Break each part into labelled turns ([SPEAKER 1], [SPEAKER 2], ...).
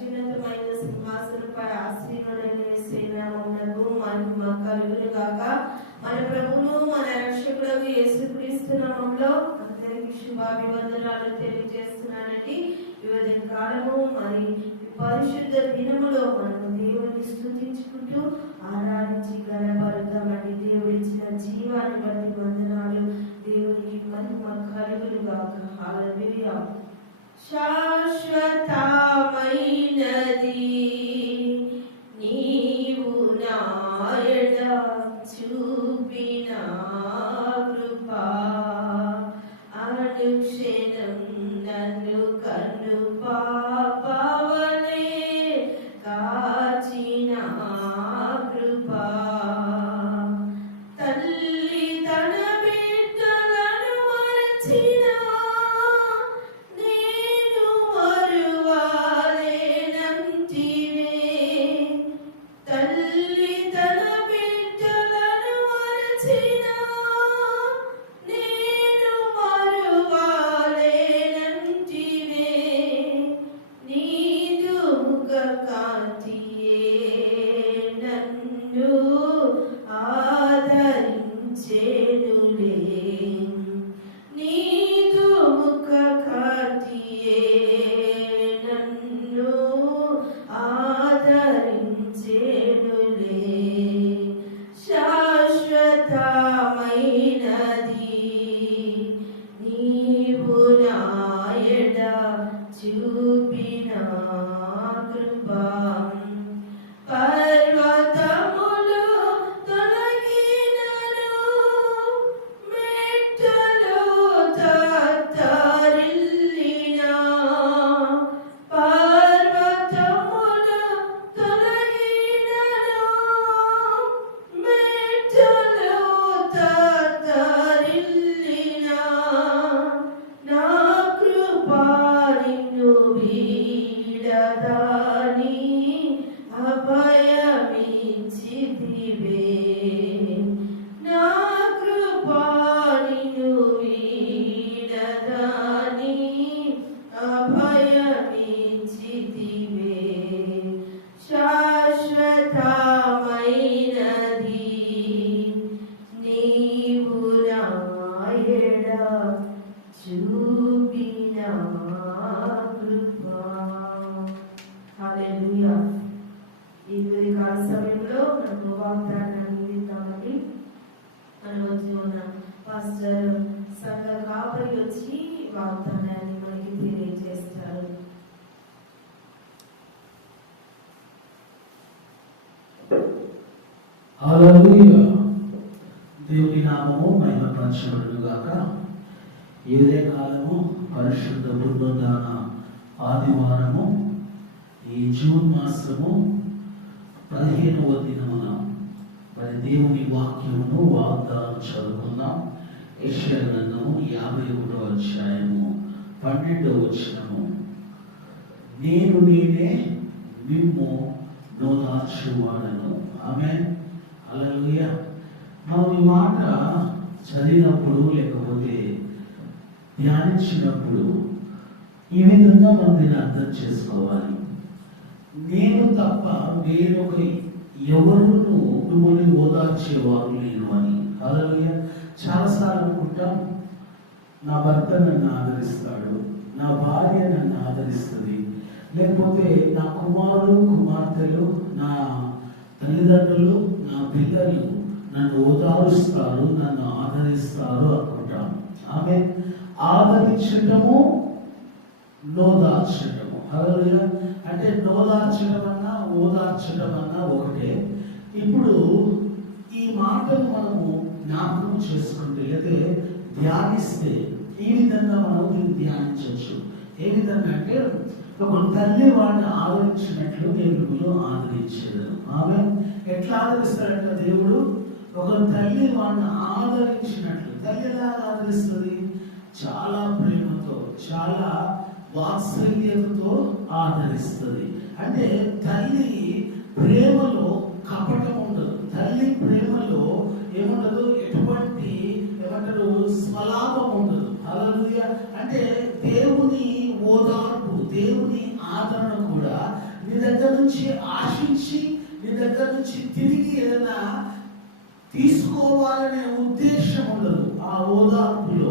[SPEAKER 1] అత్యున్నతమైన సింహాసనపై ఆసీనుడైన శ్రీనామమునకు మహిమ కలుగును గాక. మన ప్రభువును మన రక్షకుడు యేసుక్రీస్తు నామంలో అందరికీ శుభాభివందనాలు తెలియజేస్తున్నానండి. వివిధ కాలము మరి పరిశుద్ధ దినములో మనం దేవుని స్థుతించుకుంటూ ఆరాధించి గణపడతామండి దేవుడి ఇచ్చిన జీవాన్ని బట్టి వందనాలు. దేవునికి మహిమ కలుగును గాక. హాలూయా శాశ్వతమైనది. నీవు నాయడ చూపిన కృపా.
[SPEAKER 2] దేవుని నామము మహిమ పరచబడును గాక ఇదే కాలము పరిశుద్ధ బృందాన ఆదివారము ఈ జూన్ మాసము పదిహేనవ దినమున మరి దేవుని వాక్యమును వాగ్దానం చదువుకుందాం. యెషయా గ్రంథము యాభై ఒకటో అధ్యాయము పన్నెండవ వచనము. నేను నేనే మిమ్ము నోదార్చువాడను ఆమె అలలుయ మనం ఈ మాట చదివినప్పుడు లేకపోతే ధ్యానించినప్పుడు ఈ విధంగా మనం దీన్ని అర్థం చేసుకోవాలి. నేను తప్ప వేరొక ఎవరును మిమ్మల్ని ఓదార్చేవారు లేను అని. అలలుయ చాలాసార్లు అనుకుంటాం నా భర్త నన్ను ఆదరిస్తాడు నా భార్య నన్ను ఆదరిస్తుంది లేకపోతే నా కుమారుడు కుమార్తెలు నా తల్లిదండ్రులు పిల్లలు నన్ను ఓదారుస్తారు నన్ను ఆదరిస్తారు అనుకుంటాను. ఆమె ఆదరించటము నోదార్చటము హల్లెలూయా. అంటే నోదార్చడం అన్నా ఓదార్చడం అన్నా ఒకటే. ఇప్పుడు ఈ మాటలు మనము జ్ఞాపకం చేసుకుంటే లేదా ధ్యానిస్తే ఈ విధంగా మనం దీన్ని ధ్యానించవచ్చు. ఏ విధంగా అంటే ఒక తల్లి వాడిని ఆదరించినట్లు దేవుడు ఆదరించాడు ఆమె ఎట్లా ఆదరిస్తాడంటే దేవుడు ఒక తల్లి వాడిని ఆదరించినట్లు. తల్లి ఎలా ఆదరిస్తుంది? చాలా ప్రేమతో చాలా వాత్సల్యతతో ఆదరిస్తుంది. అంటే తల్లి ప్రేమలో కపటం ఉండదు. తల్లి ప్రేమలో ఏముండదు? ఎటువంటి ఏమంటారు? స్వలాభం ఉండదు. అలా అంటే దేవుని ఓదార్పు దేవుని ఆదరణ కూడా నుంచి ఆశించి మీ దగ్గర నుంచి తిరిగి ఏదైనా తీసుకోవాలనే ఉద్దేశం ఉండదు. ఆ ఓదార్పులో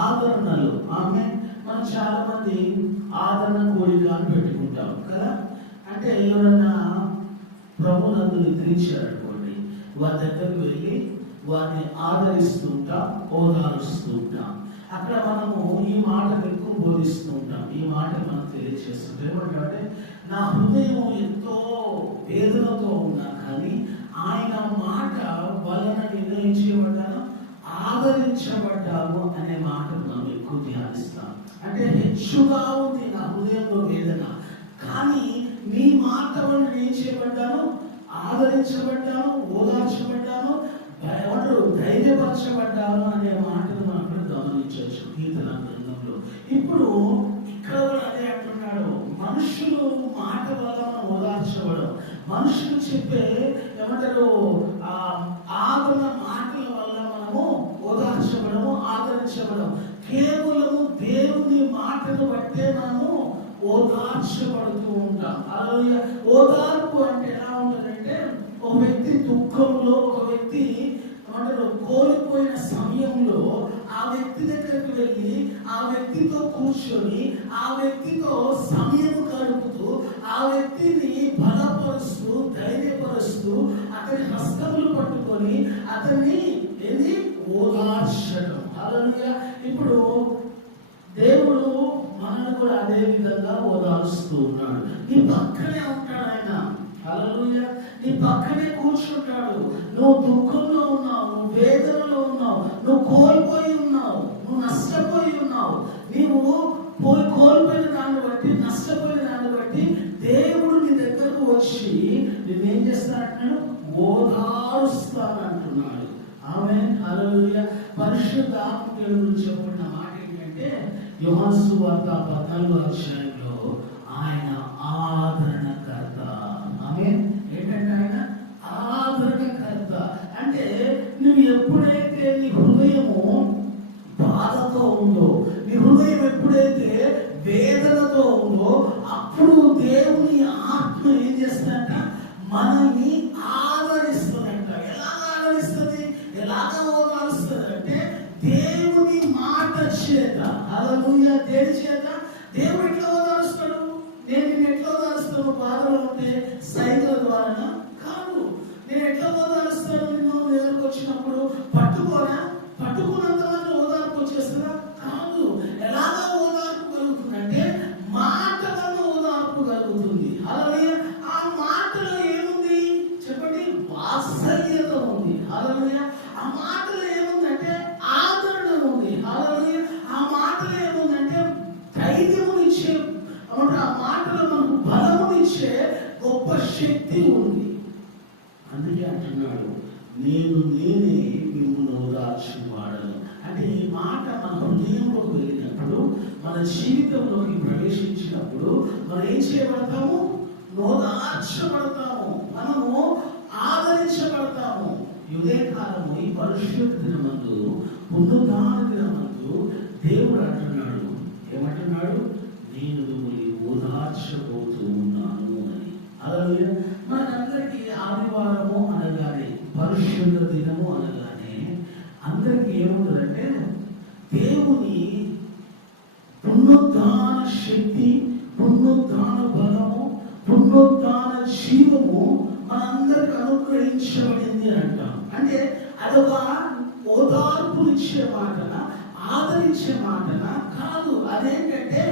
[SPEAKER 2] ఆదరణలో. ఆమె మనం చాలా మంది ఆదరణ కోరిక అని పెట్టుకుంటాం కదా? అంటే ఎవరన్నా ప్రభునందు నిద్రించారనుకోండి వారి దగ్గరకు వెళ్ళి వారిని ఆదరిస్తుంటాం ఓదారుస్తుంటాం అక్కడ మనము ఈ మాట తెలియజేస్తుంది మనం నా హృదయం ఎంతో వేదనతో ఉన్నా కానీ ఆయన మాట వలన నిర్ణయించబడ్డాను ఆదరించబడ్డాను అనే మాట మనం ఎక్కువ ధ్యానిస్తాం. అంటే హెచ్చుగా ఉంది నా హృదయంలో వేదన. కానీ మీ మాట వలన నేను చేయబడ్డాను ఆదరించబడ్డాను ఓదార్చబడ్డాను ఏమంటారు ధైర్యపరచబడ్డాను అనే మాటను మనం గమనించవచ్చు కీర్తన గ్రంథంలో. ఇప్పుడు మనుషులు మాట వల్ల మనం ఓదార్చబడం మనుషులు చెప్పే ఏమంటారు ఆ ఆదరణ మాటల వల్ల మనము ఓదార్చబడము ఆదరించబడం కేవలము దేవుని మాటను బట్టే మనము ఓదార్చబడుతూ ఉంటాం. అలాగే ఓదార్పు అంటే ఎలా ఉంటుందంటే ఒక వ్యక్తి దుఃఖంలో ఒక వ్యక్తి ఏమంటారు కోల్పోయిన సమయంలో ఆ వ్యక్తి దగ్గరికి వెళ్ళి ఆ వ్యక్తితో కూర్చొని ఆ వ్యక్తితో సమయం గడుపుతూ ఆ వ్యక్తిని బలపరుస్తూ ధైర్యపరుస్తూ అతని హస్తములు పట్టుకొని అతన్ని ఏంది? ఓదార్చడం. అలాగే ఇప్పుడు దేవుడు మనల్ని కూడా అదే విధంగా ఓదారుస్తూ ఉన్నాడు. నీ పక్కనే ఉంటాడు ఆయన. హల్లెలూయా నీ పక్కనే కూర్చుంటాడు. నువ్వు దుఃఖంలో ఉన్నావు వేదన వేదనలో ఉన్నావు నువ్వు కోల్పోయి ఉన్నావు నువ్వు నష్టపోయి ఉన్నావు నీవు పోయి కోల్పోయిన దాన్ని బట్టి నష్టపోయిన దాన్ని బట్టి దేవుడు నీ దగ్గరకు వచ్చి నేనేం చేస్తానంటున్నాడు ఓదారుస్తానంటున్నాడు ఆమె హల్లెలూయా. పరిశుద్ధ ఆత్మకేయుడు గురించి చెప్పబడిన మాట ఏంటంటే యోహాను వార్త పద్నాలుగు అధ్యాయంలో ఆయన ఆదరణ వేదనతో ఉందో అప్పుడు దేవుని ఆత్మ ఏం చేస్తుందంట? మనల్ని ఆదరిస్తుందంట. ఎలా ఆదరిస్తుంది? ఎలాగ ఆదరిస్తుంది అంటే దేవుని మాట చేత. అలలుయ దేని చేత? దేవుడు ఎట్లా ఓదారుస్తాడు నేను నిన్ను ఎట్లా ఓదారుస్తాను బాధలో ఉంటే సైకిల్ ద్వారా కాదు. నేను ఎట్లా ఓదారుస్తాను నిన్ను నీ వచ్చినప్పుడు? పట్టుకోనా? పట్టుకున్నంత అంటున్నాడు. నేను నేనే మిమ్మల్ని ఓదార్చిన వాడను అంటే ఈ మాట మన హృదయంలోకి వెళ్ళినప్పుడు మన జీవితంలోకి ప్రవేశించినప్పుడు మనం ఏం చేయబడతాము? ఓదార్చబడతాము మనము ఆదరించబడతాము. ఇదే ఈ పరిశుద్ధ దినమందు పునరుద్ధాన దినమందు దేవుడు అంటున్నాడు. ఏమంటున్నాడు? నేను మిమ్మల్ని ఓదార్చబోతూ పరిశుద్ధ దినము అనగానే అందరికీ ఏముంటుందంటే దేవుని పునరుద్ధాన శక్తి పునరుద్ధాన బలము పునరుద్ధాన జీవము మనందరికి అనుగ్రహించబడింది అంటాం. అంటే అదొక ఓదార్పునిచ్చే మాటన ఆదరించే మాటన కాదు. అదేంటంటే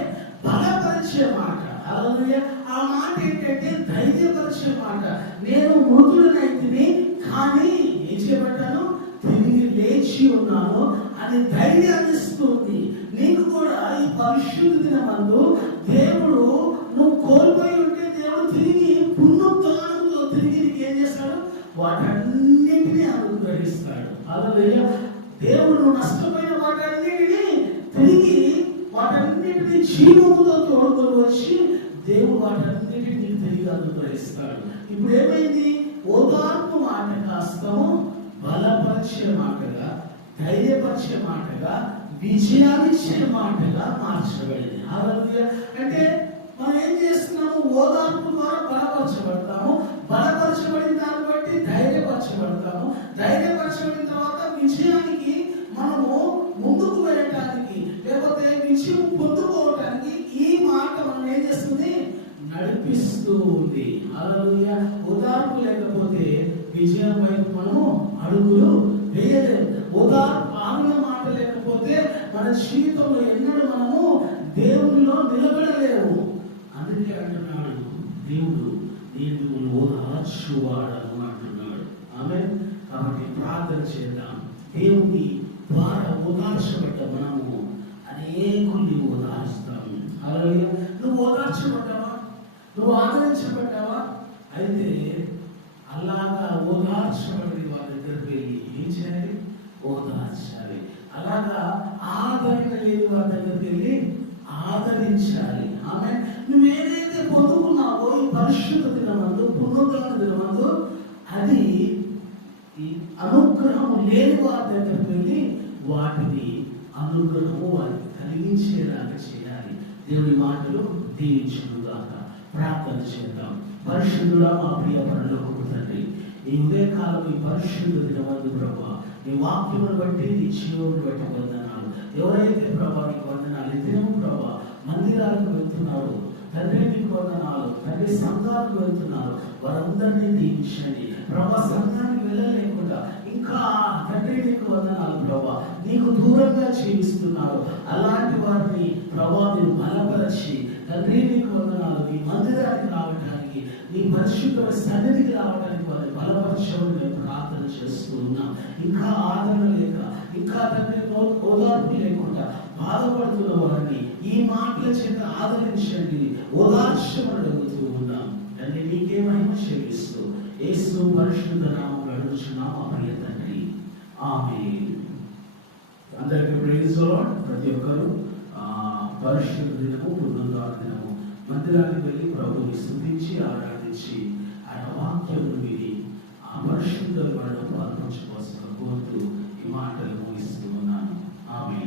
[SPEAKER 2] బలపరిచే మాట. అలాగే ఆ మాట ఏంటంటే ధైర్యపరిచే మాట. నేను మృతులనైతిని కానీ అది ధైర్యాన్ని ఇస్తుంది నీకు కూడా ఈ పరిశుద్ధ దినమందు దేవుడు నువ్వు కోల్పోయి ఉంటే దేవుడు తిరిగి పునరుద్ధానంతో తిరిగి నీకు ఏం చేస్తాడు? వాటన్నింటినీ అనుగ్రహిస్తాడు. అలా దేవుడు నువ్వు నష్టపోయిన వాటన్నిటిని తిరిగి వాటన్నింటినీ జీవముతో తోడుకొని వచ్చి దేవుడు వాటన్నింటినీ తిరిగి అనుగ్రహిస్తాడు. ఇప్పుడు ఏమైంది? ఓదార్పు మాట కాస్తము బలపరిచే మాటగా ధైర్యపరిచే మాటగా విజయాన్నిచ్చే మాటగా మార్చబడింది. హల్లెలూయా అంటే మనం ఏం చేస్తున్నాము? ఓదార్పు ద్వారా బలపరచబడ ధైర్యపరచబడతాము. ధైర్యపరచబడిన తర్వాత విజయానికి మనము ముందుకు వెళ్ళటానికి లేకపోతే విజయం పొందుకోవటానికి ఈ మాట మనం ఏం చేస్తుంది? నడిపిస్తూ ఉంది అలలుయ ఉదార్పు లేకపోతే విజయం వైపు మనము అడుగులు వేయలేము ఉదార్పు ఆగిన మాట లేకపోతే మన జీవితంలో ఎన్నడూ మనము నిలబడలేవు అందుకే అంటున్నాడు దేవుడు నేను ఓదార్చువాడను అంటున్నాడు. ఆమె కాబట్టి ప్రార్థన చేద్దాం. దేవుని ద్వారా ఓదార్చబడ్డ మనము అనేకుల్ని ఓదార్స్తాము అలాగే నువ్వు ఓదార్చబడ్డావా? నువ్వు ఆదరించబడ్డావా? అయితే అలాగా ఓదార్చబడి వారి దగ్గరికి వెళ్ళి ఏం చేయాలి? ఓదార్చాలి. అలాగా ఆదరణ లేదు వారి దగ్గరికి వెళ్ళి ఆదరించాలి. ఆమె నువ్వు ఏదైతే పొందుకున్నావో ఈ పరిశుద్ధ దినమందు పునరుద్ధరణ దినమందు అది ఈ అనుగ్రహం లేని వారి దగ్గరికి వెళ్ళి వాటిని అనుగ్రహము వారికి కలిగించేలాగా చేయాలి. దేవుని మాటలు దీవించుగాక ప్రార్థన చేద్దాం. పరిశుద్ధుడా మా ప్రియ పరలోకపు తండ్రి ఈ ఉదయకాలం ఈ పరిశుద్ధ దినమందు ప్రభావ నీ వాక్యమును బట్టి నీ జీవమును బట్టి వందనాలు. ఎవరైతే ప్రభా నీకు వందనాలు ఈ దినము ప్రభా మందిరాలకు వెళ్తున్నారు తండ్రి నీకు వందనాలు తండ్రి సంఘాలకు వెళ్తున్నారు వారందరినీ దీవించండి. ప్రభా సంఘానికి వెళ్ళలేకుండా ఇంకా తండ్రి నీకు వందనాలు ప్రభా నీకు దూరంగా జీవిస్తున్నారు. అలాంటి వారిని ప్రభా మీరు బలపరచి తండ్రి నీకు వందనాలు నీ మందిరానికి రావడానికి నీ పరిశుద్ధ సన్నిధికి రావడానికి బలపరచమని ప్రార్థన చేస్తూ ఉన్నాం ఇంకా ఆదరణ లేక ఇంకా తండ్రి ఓదార్పు లేకుండా బాధపడుతున్న వారిని ఈ మాటల చేత ఆదరించండి ఓదార్చమని అడుగుతూ ఉన్నాం. తండ్రి నీకే మహిమ చెల్లిస్తూ యేసు పరిశుద్ధ నామం అడుగుచున్నాం మా ప్రియ తండ్రి. ఆమె అందరికీ ప్రేజ్ ప్రతి ఒక్కరు పరిశుద్ధ దినము పునరుద్ధార దినము మందిరానికి వెళ్ళి ప్రభుని స్థుతించి ఆరాధించి ఆయన వాక్యం విని పరిశుద్ధ పడడం పాల్పంచుకోవాల్సిన కోరుతూ ఈ మాటలు ముగిస్తూ ఉన్నాను ఆమె